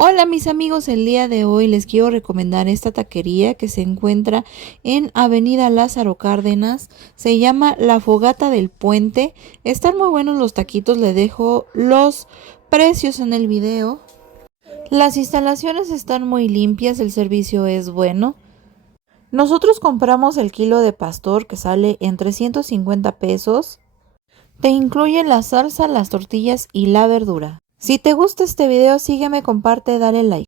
Hola mis amigos, el día de hoy les quiero recomendar esta taquería que se encuentra en Avenida Lázaro Cárdenas. Se llama La Fogata del Puente. Están muy buenos los taquitos, les dejo los precios en el video. Las instalaciones están muy limpias, el servicio es bueno. Nosotros compramos el kilo de pastor que sale en 350 pesos. Te incluye la salsa, las tortillas y la verdura. Si te gusta este video, sígueme, comparte, dale like.